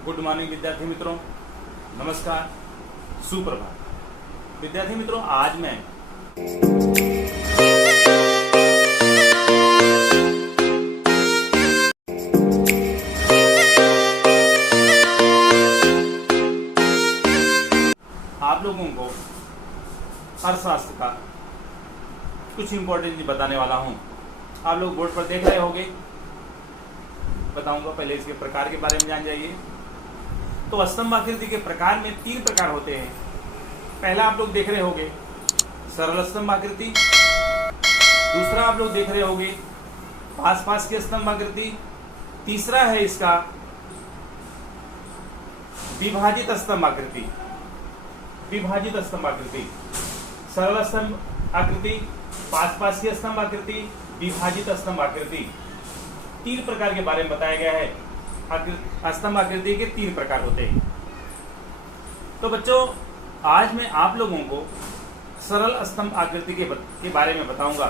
Good morning विद्यार्थी मित्रों, नमस्कार, सुप्रभात। विद्यार्थी मित्रों, आज मैं आप लोगों को अर्थशास्त्र का कुछ इंपॉर्टेंट बताने वाला हूं। आप लोग बोर्ड पर देख रहे होंगे, बताऊंगा। पहले इसके प्रकार के बारे में जान जाइए। तो स्तंभ आकृति के प्रकार में 3 प्रकार होते हैं। पहला आप लोग देख रहे होंगे सरल स्तंभ आकृति, दूसरा आप लोग देख रहे होंगे पास पास की स्तंभ आकृति, तीसरा है इसका विभाजित स्तंभ आकृति। विभाजित स्तंभ आकृति, सरल स्तंभ आकृति, पास पास की स्तंभ आकृति, विभाजित स्तंभ आकृति, 3 प्रकार के बारे में बताया गया है। स्तंभ आकृति के 3 प्रकार होते हैं। तो बच्चों, आज मैं आप लोगों को सरल स्तंभ आकृति के बारे में बताऊंगा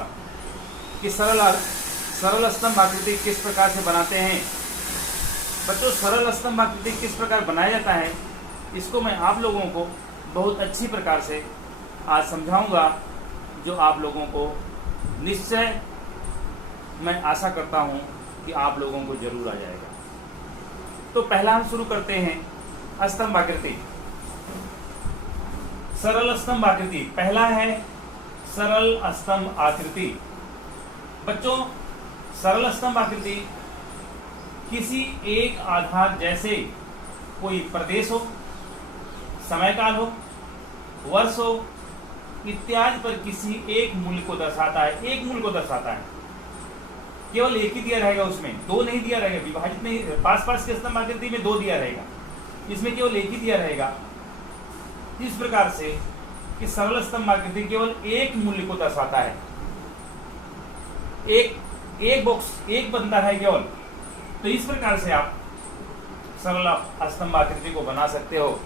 कि सरल स्तंभ आकृति किस प्रकार से बनाते हैं। बच्चों, सरल स्तंभ आकृति किस प्रकार बनाया जाता है, इसको मैं आप लोगों को बहुत अच्छी प्रकार से आज समझाऊंगा, जो आप लोगों को निश्चय मैं आशा करता हूं कि आप लोगों को जरूर आ जाएगा। तो पहला हम शुरू करते हैं स्तंभ आकृति, सरल स्तंभ आकृति। पहला है सरल स्तंभ आकृति। बच्चों, सरल स्तंभ आकृति किसी एक आधार जैसे कोई प्रदेश हो, समय काल हो, वर्ष हो इत्यादि पर किसी एक मूल्य को दर्शाता है। एक मूल्य को दर्शाता है, केवल एक ही दिया रहेगा, उसमें 2 नहीं दिया रहेगा। विभाजित नहीं, पास पास के स्तंभ आकृति में 2 दिया रहेगा, इसमें केवल एक ही दिया रहेगा। इस प्रकार से कि सरल स्तंभ आकृति केवल एक मूल्य को दर्शाता है। एक बॉक्स एक बनता है केवल। तो इस प्रकार से आप सरल स्तंभ आकृति को बना सकते हो।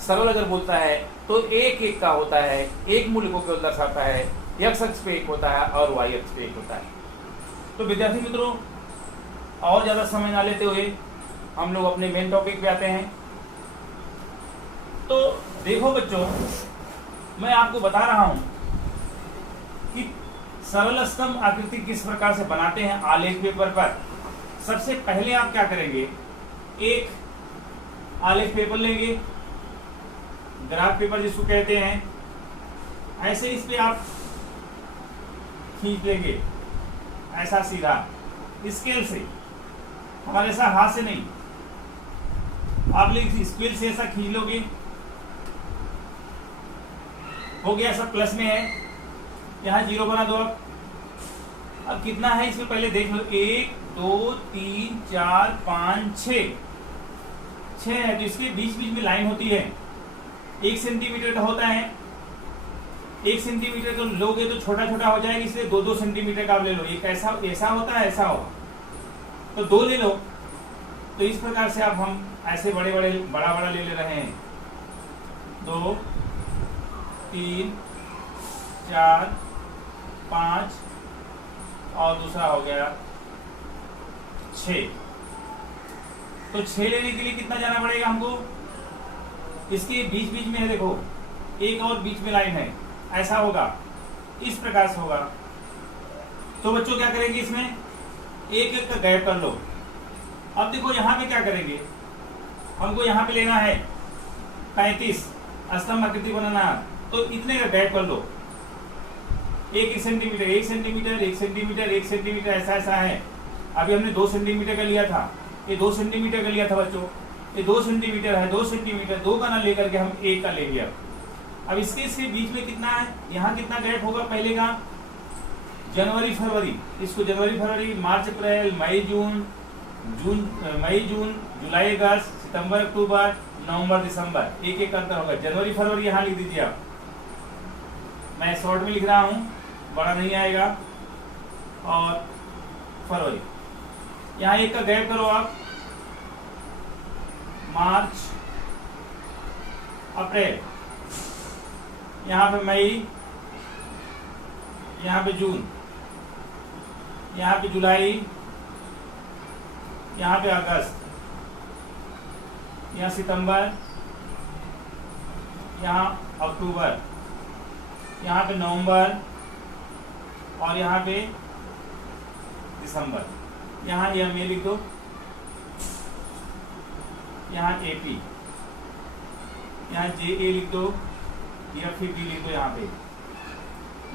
सरल अगर बोलता है तो एक का होता है, एक मूल्य को केवल दर्शाता है। x अक्ष पे एक होता है और y अक्ष पे एक होता है। तो विद्यार्थी मित्रों, और ज्यादा समय ना लेते हुए हम लोग अपने मेन टॉपिक पे आते हैं। तो देखो बच्चों, मैं आपको बता रहा हूं कि सरल स्तंभ आकृति किस प्रकार से बनाते हैं आलेख पेपर पर। सबसे पहले आप क्या करेंगे, एक आलेख पेपर लेंगे, ग्राफ पेपर जिसको कहते हैं। ऐसे इस पे आप खींच लेंगे, ऐसा सीधा स्केल से, हमारे ऐसा हाथ से नहीं। आप स्केल से ऐसा खींच लोगे, हो गया। सब प्लस में है, यहाँ 0 बना दो। अब कितना है इसमें पहले देख लो, 1 2 3 4 5 6 है। तो इसके बीच बीच में लाइन होती है। 1 सेंटीमीटर का होता है। 1 सेंटीमीटर को लोगे तो छोटा छोटा हो जाएगा, इसलिए 2-2 सेंटीमीटर का आप ले लो। एक ऐसा होता है, ऐसा होगा तो 2 ले लो। तो इस प्रकार से अब हम ऐसे बड़ा ले रहे हैं। 2 3 4 5 और दूसरा हो गया 6। तो 6 लेने के लिए कितना जाना पड़ेगा हमको, इसके बीच बीच में है, देखो एक और बीच में लाइन है, ऐसा होगा, इस प्रकार से होगा। तो बच्चों क्या करेंगे, इसमें एक का गैप कर लो। अब देखो यहाँ पे क्या करेंगे, हमको यहाँ पे लेना है 35, स्तंभ आकृति बनाना है, तो इतने का गैप कर लो। 1 सेंटीमीटर 1 सेंटीमीटर 1 सेंटीमीटर 1 सेंटीमीटर ऐसा है। अभी हमने 2 सेंटीमीटर का लिया था, ये 2 सेंटीमीटर का लिया था बच्चों। ये 2 सेंटीमीटर है, 2 सेंटीमीटर 2 का ना लेकर के हम 1 का लेंगे। अब इसके बीच में कितना है, यहाँ कितना गैप होगा पहले का, जनवरी फरवरी, इसको जनवरी फरवरी, मार्च अप्रैल, मई जून, जुलाई अगस्त, सितंबर अक्टूबर, नवंबर दिसंबर, एक का अंतर होगा। जनवरी फरवरी यहाँ लिख दीजिए आप, मैं शॉर्ट में लिख रहा हूँ, बड़ा नहीं आएगा। और फरवरी, यहाँ 1 का गैप करो आप। मार्च अप्रैल, यहाँ पे मई, यहाँ पे जून, यहाँ पे जुलाई, यहाँ पे अगस्त, यहाँ सितंबर, यहाँ अक्टूबर, यहाँ पे नवंबर और यहाँ पे दिसंबर। यहाँ ये लिख दो, यहाँ AP, यहाँ JA लिख दो, FB लिख दो, यहाँ पे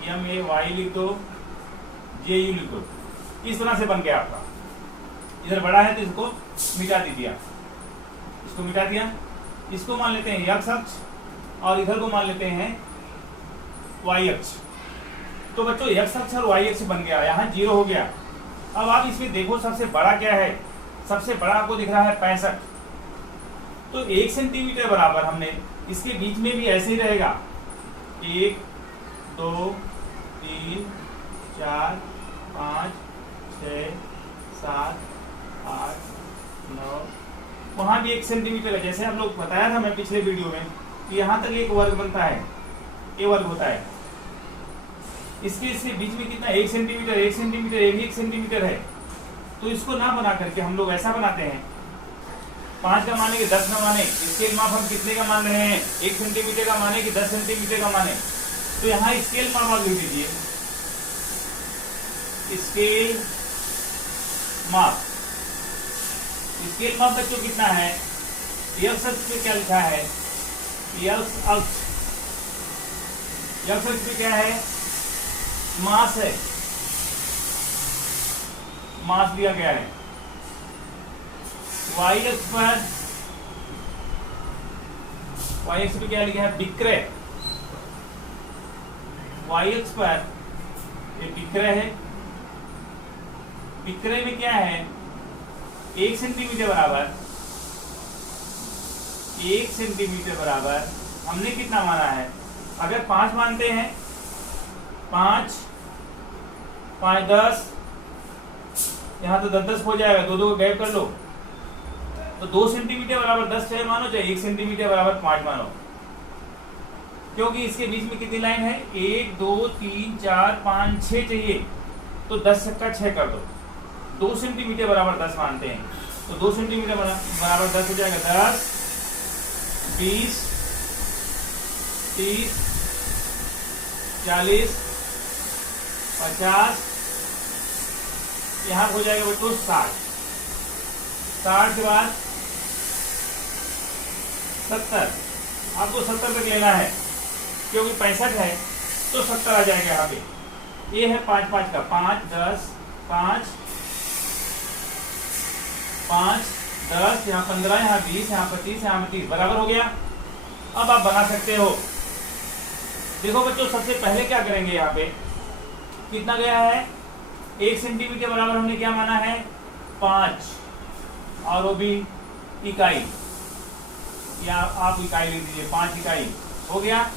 MAY लिख दो, JU लिख दो। इस तरह से बन गया आपका। इधर बड़ा है तो इसको मिटा दीजिए, इसको मिटा दिया। इसको मान लेते हैं x अक्ष और इधर को मान लेते हैं y अक्ष। तो बच्चों x अक्ष और y अक्ष बन गया, यहाँ 0 हो गया। अब आप इसमें देखो सबसे बड़ा क्या है, सबसे बड़ा आपको दिख रहा है 65। तो 1 सेंटीमीटर बराबर हमने इसके बीच में भी ऐसे ही रहेगा, 1 2 3 4 5 6 7 8 9, वहां भी 1 सेंटीमीटर है। जैसे हम लोग बताया था मैं पिछले वीडियो में कि यहाँ तक एक वर्ग बनता है, ये वर्ग होता है। इसके बीच में कितना, 1 सेंटीमीटर, 1 सेंटीमीटर, ये भी 1 सेंटीमीटर है। तो इसको ना बना करके हम लोग ऐसा बनाते हैं, 5 का माने कि 10 का माने, स्केल माप हम कितने का मान रहे हैं, 1 सेंटीमीटर का माने कि 10 सेंटीमीटर का माने। तो यहाँ स्केल माप आप लिख दीजिए, स्केल माप। स्केल माप बच्चों कितना है, x अक्ष पे क्या लिखा है, x अक्ष पे क्या है, मास है, मास दिया गया है। y अक्ष पे क्या लिखा है, विक्रय। y अक्ष पर ये विक्रय है। विक्रय में क्या है, 1 सेंटीमीटर बराबर, 1 सेंटीमीटर बराबर हमने कितना माना है, अगर 5 मानते हैं, 5 5 10, यहाँ तो 10 हो जाएगा, 2 2 को गैप कर लो। तो 2 सेंटीमीटर बराबर 10 चाहे मानो, चाहे 1 सेंटीमीटर बराबर 5 मानो, क्योंकि इसके बीच में कितनी लाइन है, 1 2 3 4 5 6 चाहिए। तो 10 का 6 कर दो, 2 सेंटीमीटर बराबर 10 मानते हैं, तो 2 सेंटीमीटर बराबर 10 हो जाएगा, 10 20 30 40 50, यहाँ हो जाएगा बच्चों 60। 60 के बाद 70, आपको 70 तक लेना है, क्योंकि 65 है तो 70 आ जाएगा यहाँ पे। ये है 5 5 का, 5 10 5 5 10, यहाँ 15, यहाँ 20, यहाँ 25, यहाँ 30, बराबर हो गया। अब आप बना सकते हो। देखो बच्चों, सबसे पहले क्या करेंगे, यहाँ पे कितना गया है, 1 सेंटीमीटर बराबर हमने क्या माना है, 5, और वो भी इकाई, या आप इकाई लिख दीजिए, 5 इकाई हो गया।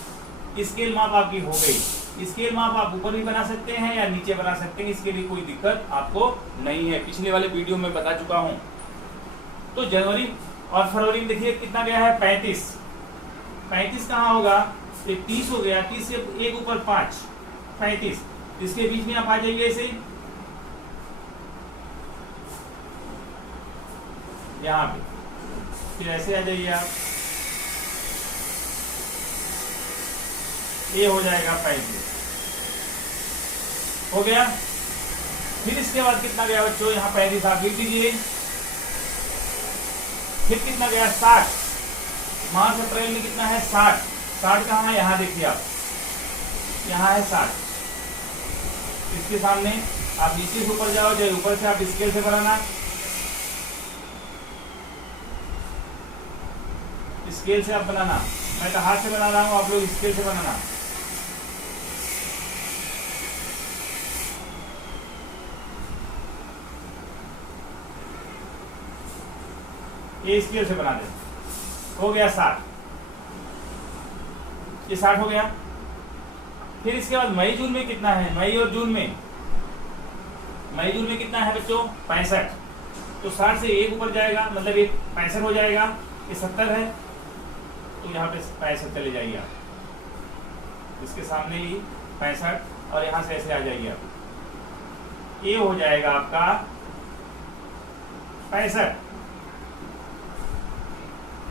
स्केल माप आपकी हो गई। स्केल माप आप ऊपर भी बना सकते हैं या नीचे बना सकते हैं, इसके लिए कोई दिक्कत आपको नहीं है, पिछले वाले वीडियो में बता चुका हूं। तो जनवरी और फरवरी में देखिए कितना गया है, 35। 35 कहाँ होगा, ये 30 हो गया, 30 से एक ऊपर 5, 35। इसके बीच में आप आ जाइए ऐसे ही, यहाँ पे, फिर ऐसे आ जाइए आप, ये हो जाएगा 35, हो गया। फिर इसके बाद कितना गया बच्चों, यहाँ 35 आप लिख दीजिए। फिर कितना गया, 60। मार्च अप्रैल में कितना है, 60। 60 कहाँ है, यहाँ देखिए आप, यहाँ है 60। इसके सामने आप नीचे से ऊपर जाओ, चाहे ऊपर से आप स्केल से बनाना, स्केल से आप बनाना, मैं तो हाथ से बना रहा हूँ, आप लोग स्केल से बनाना। ये स्केल से बना दे, हो गया 60, ये 60 हो गया। फिर इसके बाद मई जून में कितना है, मई और जून में, मई जून में कितना है बच्चों, 65। तो 60 से एक ऊपर जाएगा, मतलब ये 65 हो जाएगा, ये 70 है, तो यहाँ पे 65 चले जाइए आप, इसके सामने ही 65, और यहाँ से ऐसे आ जाइए आप, ये हो जाएगा आपका 65।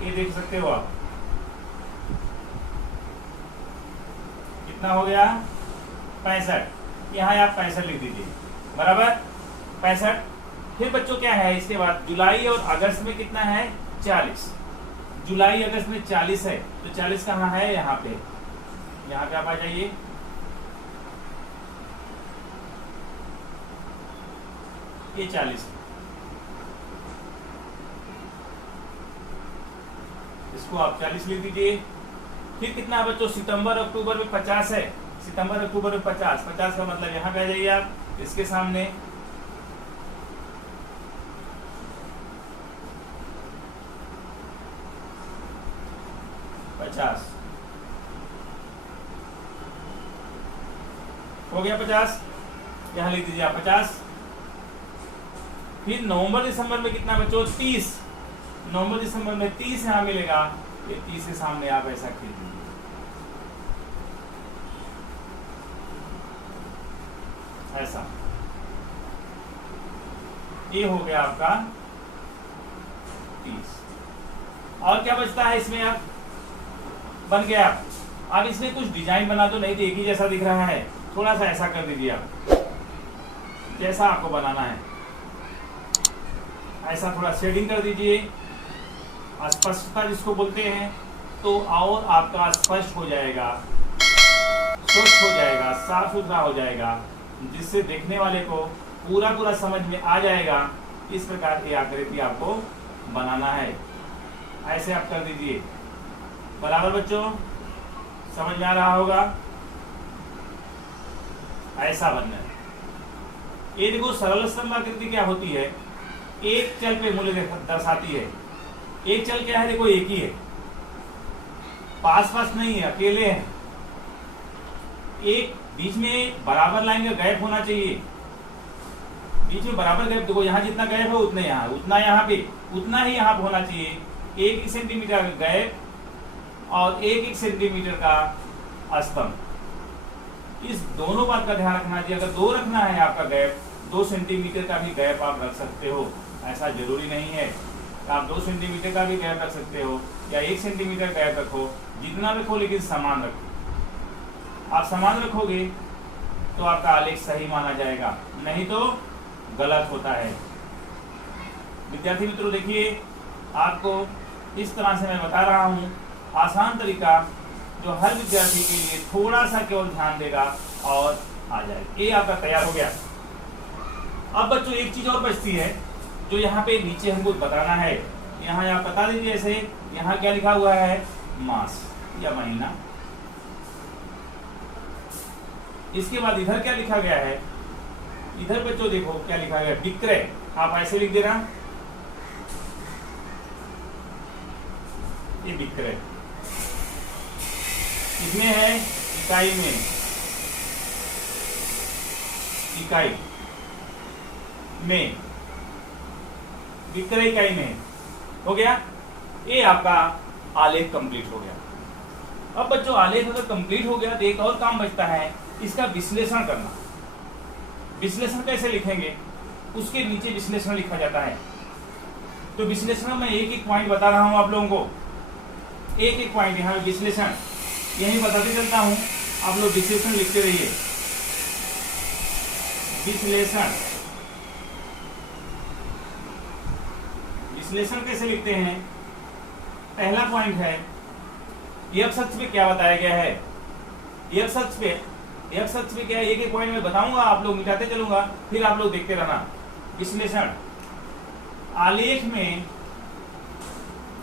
ये देख सकते हो आप, कितना हो गया 65। यहाँ आप 65 लिख दीजिए, बराबर 65। फिर बच्चों क्या है इसके बाद, जुलाई और अगस्त में कितना है 40। जुलाई अगस्त में 40 है, तो 40 कहाँ है, यहाँ पे आप आ जाइए। ये 40, इसको आप 40 लिख दीजिए। फिर कितना है बच्चों, सितंबर अक्टूबर में 50 है, सितंबर अक्टूबर में 50 का मतलब यहाँ पे आ जाइए आप, इसके सामने 50 हो गया 50, यहाँ लिख दीजिए आप 50। फिर नवंबर दिसंबर में कितना बच्चों 30, नवंबर दिसंबर में 30 यहाँ मिलेगा, ये 30 के सामने आप ऐसा खींच दीजिए, ऐसा। ये हो गया आपका 30। और क्या बचता है इसमें, अब बन गया। अब इसमें कुछ डिजाइन बना दो, नहीं तो एक ही जैसा दिख रहा है, थोड़ा सा ऐसा कर दीजिए आप, जैसा आपको बनाना है ऐसा थोड़ा शेडिंग कर दीजिए, स्पष्टता जिसको बोलते हैं, तो और आपका स्पष्ट हो जाएगा, स्वच्छ हो जाएगा, साफ सुथरा हो जाएगा, जिससे देखने वाले को पूरा समझ में आ जाएगा। इस प्रकार की आकृति आपको बनाना है, ऐसे आप कर दीजिए, बराबर बच्चों, समझ में आ रहा होगा, ऐसा बनना है। ये देखो सरल स्तंभ आकृति क्या होती है, एक चल पे मूल्य दर्शाती है। एक चल क्या है, देखो एक ही है, पास नहीं है, अकेले हैं। एक बीच में बराबर लाइन का गैप होना चाहिए, बीच में बराबर गैप, देखो यहाँ जितना गैप है उतना यहाँ, उतना यहाँ पे, उतना ही यहाँ पे होना चाहिए। 1 सेंटीमीटर का गैप और 1 सेंटीमीटर का स्तंभ, इस दोनों बात का ध्यान रखना चाहिए। अगर 2 रखना है आपका गैप, 2 सेंटीमीटर का भी गैप आप रख सकते हो, ऐसा जरूरी नहीं है। आप 2 सेंटीमीटर का भी गैप रख सकते हो या 1 सेंटीमीटर गैप रखो, जितना रखो लेकिन समान रखो। आप समान रखोगे तो आपका आलेख सही माना जाएगा, नहीं तो गलत होता है। विद्यार्थी मित्रों देखिए, आपको इस तरह से मैं बता रहा हूँ, आसान तरीका जो हर विद्यार्थी के लिए थोड़ा सा केवल ध्यान देगा और आ जाएगा। ये आपका तैयार हो गया। अब बच्चों एक चीज और बचती है जो यहाँ पे नीचे हमको बताना है, यहाँ आप बता दीजिए। ऐसे यहाँ क्या लिखा हुआ है, मास या महीना। इसके बाद इधर क्या लिखा गया है, इधर बच्चों देखो क्या लिखा गया, विक्रय। आप ऐसे लिख देना, ये विक्रय कितने है, इकाई में, इकाई में, विक्रय इकाई में हो गया। ये आपका आलेख कंप्लीट हो गया। अब बच्चों आलेख अगर कंप्लीट हो गया तो एक और काम बचता है, इसका विश्लेषण करना। विश्लेषण कैसे लिखेंगे, उसके नीचे विश्लेषण लिखा जाता है। तो विश्लेषण में एक एक पॉइंट बता रहा हूं आप लोगों को, एक एक पॉइंट यहाँ विश्लेषण यही बताते चलता हूं, आप लोग विश्लेषण लिखते रहिए। विश्लेषण, विश्लेषण कैसे लिखते हैं, पहला पॉइंट है एक्स अक्ष पे क्या बताया गया है। एक्स अक्ष पे क्या है, एक एक पॉइंट में बताऊंगा, आप लोग मिटाते चलूंगा, फिर आप लोग देखते रहना। विश्लेषण आलेख में,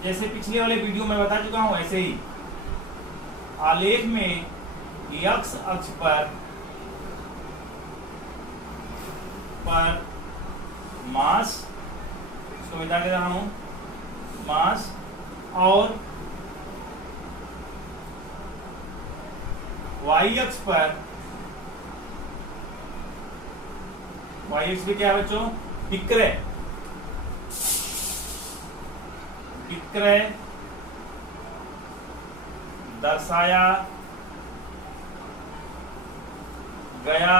जैसे पिछले वाले वीडियो में बता चुका हूं, ऐसे ही आलेख में एक्स अक्ष पर मास, इसको मिटा दे रहा हूं, मास, और वाई अक्ष पर, वाई अक्ष पे क्या है बच्चों, विक्रय, विक्रय दर्शाया गया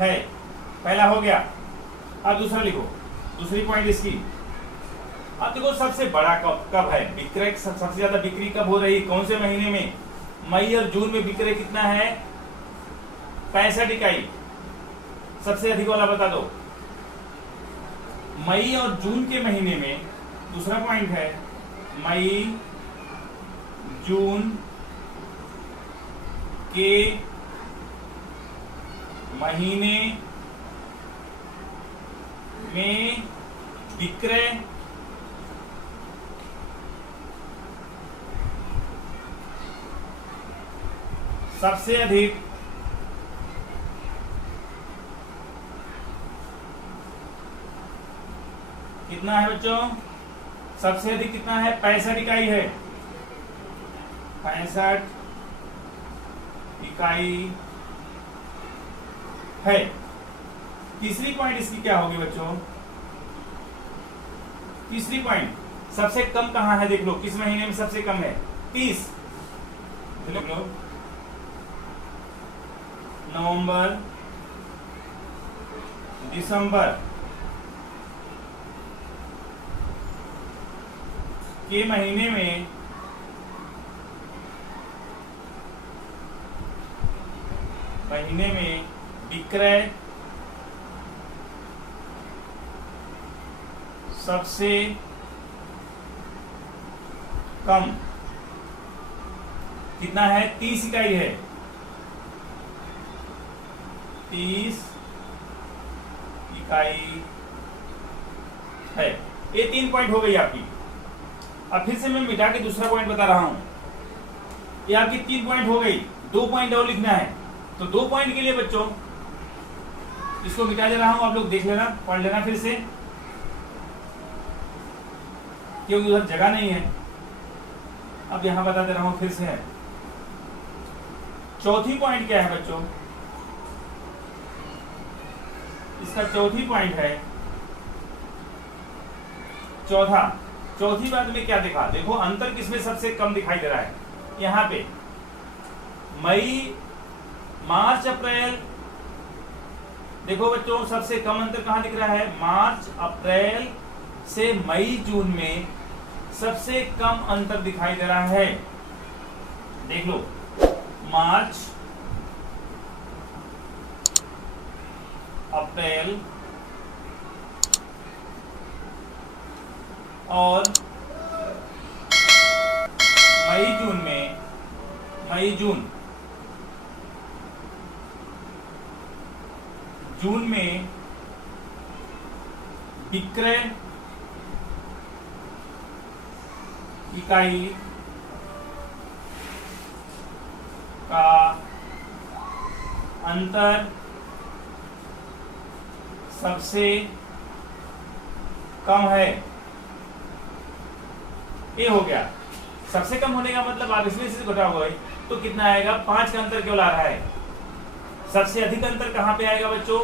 है। पहला हो गया। अब दूसरा लिखो, दूसरी पॉइंट इसकी, अब देखो सबसे बड़ा कब है विक्रय, सबसे ज्यादा बिक्री कब हो रही है, कौन से महीने में? मई और जून में विक्रय कितना है? 65 इकाई। सबसे अधिक वाला बता दो। मई और जून के महीने में, दूसरा पॉइंट है मई जून के महीने में विक्रय सबसे अधिक कितना है बच्चों? सबसे अधिक कितना है? 65 इकाई है। 65 इकाई है। तीसरी पॉइंट इसकी क्या होगी बच्चों? तीसरी पॉइंट सबसे कम कहां है? देख लो किस महीने में सबसे कम है? 30। देख लो नवंबर, दिसंबर के महीने में विक्रय सबसे कम कितना है? 30 इकाई है। 30 इकाई है। ये 3 पॉइंट हो गई आपकी। अब फिर से मैं मिटा के दूसरा पॉइंट बता रहा हूं। ये आपकी 3 पॉइंट हो गई, 2 पॉइंट और लिखना है। तो 2 पॉइंट के लिए बच्चों इसको मिटा दे रहा हूं, आप लोग देख लेना, पढ़ लेना फिर से, क्योंकि उधर जगह नहीं है। अब यहां बता दे रहा हूं फिर से है। चौथी पॉइंट क्या है बच्चों? इसका चौथी पॉइंट है, चौथी बात में क्या देखा? देखो अंतर किसमें सबसे कम दिखाई दे रहा है? यहां पे मई, मार्च, अप्रैल। देखो बच्चों सबसे कम अंतर कहां दिख रहा है? मार्च अप्रैल से मई जून में सबसे कम अंतर दिखाई दे रहा है। देख लो मार्च, अप्रैल और जून में विक्रय इकाई का अंतर सबसे कम है। ये हो गया। सबसे कम होने का मतलब आप इसमें से घटाओगे तो कितना आएगा? 5 का अंतर क्यों ला रहा है? सबसे अधिक अंतर कहां पे आएगा बच्चों?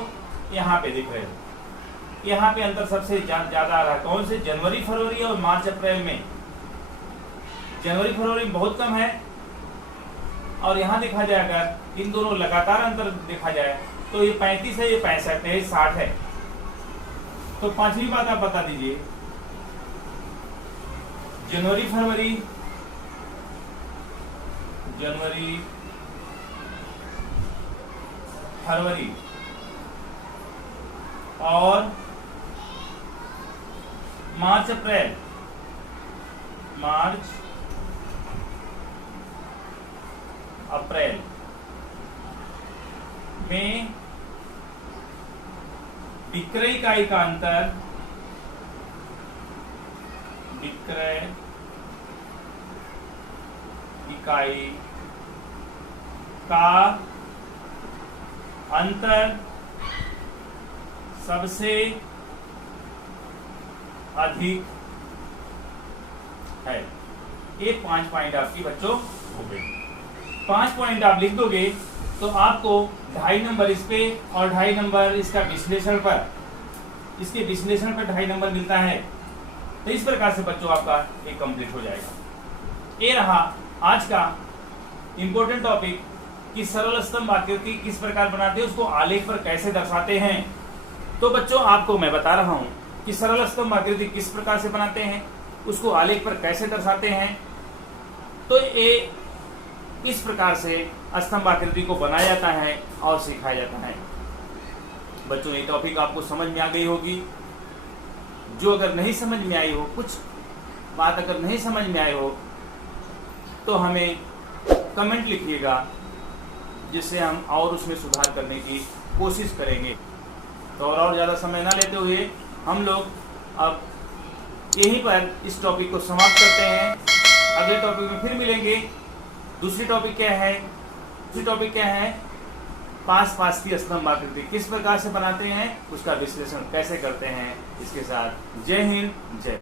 यहाँ पे दिख रहे हो, यहाँ पे अंतर सबसे ज्यादा आ रहा है। कौन से? जनवरी, फरवरी और मार्च, अप्रैल में। जनवरी, फरवरी में बहुत कम है, और यहाँ देखा जाए अगर इन दोनों लगातार अंतर देखा जाए तो ये 35 है, ये 65 है, ये 60 है। तो पांचवी बात आप बता दीजिए, जनवरी, फरवरी और मार्च, अप्रैल में विक्रय इकाई का अंतर, सबसे अधिक है। ये 5 पॉइंट आपकी बच्चों हो गए। 5 पॉइंट आप लिख दोगे तो आपको 2.5 नंबर इस पे और 2.5 नंबर इसका विश्लेषण पर, इसके विश्लेषण पर 2.5 नंबर मिलता है। तो इस प्रकार से बच्चों आपका ये कंप्लीट हो जाएगा। ये रहा आज का इंपॉर्टेंट टॉपिक कि सरल स्तंभ वाक्यों की किस प्रकार बनाते हैं, उसको आलेख पर कैसे दर्शाते हैं। तो बच्चों आपको मैं बता रहा हूं कि सरल स्तंभ आकृति किस प्रकार से बनाते हैं, उसको आलेख पर कैसे दर्शाते हैं। तो ये इस प्रकार से स्तंभ आकृति को बनाया जाता है और सिखाया जाता है। बच्चों, ये टॉपिक आपको समझ में आ गई होगी। जो अगर नहीं समझ में आई हो, कुछ बात अगर नहीं समझ में आई हो, तो हमें कमेंट लिखिएगा, जिससे हम और उसमें सुधार करने की कोशिश करेंगे। तो और ज़्यादा समय ना लेते हुए हम लोग अब यहीं पर इस टॉपिक को समाप्त करते हैं। अगले टॉपिक में फिर मिलेंगे। दूसरी टॉपिक क्या है? दूसरी टॉपिक क्या है? पास की स्तंभ आकृति किस प्रकार से बनाते हैं, उसका विश्लेषण कैसे करते हैं। इसके साथ जय हिंद, जय।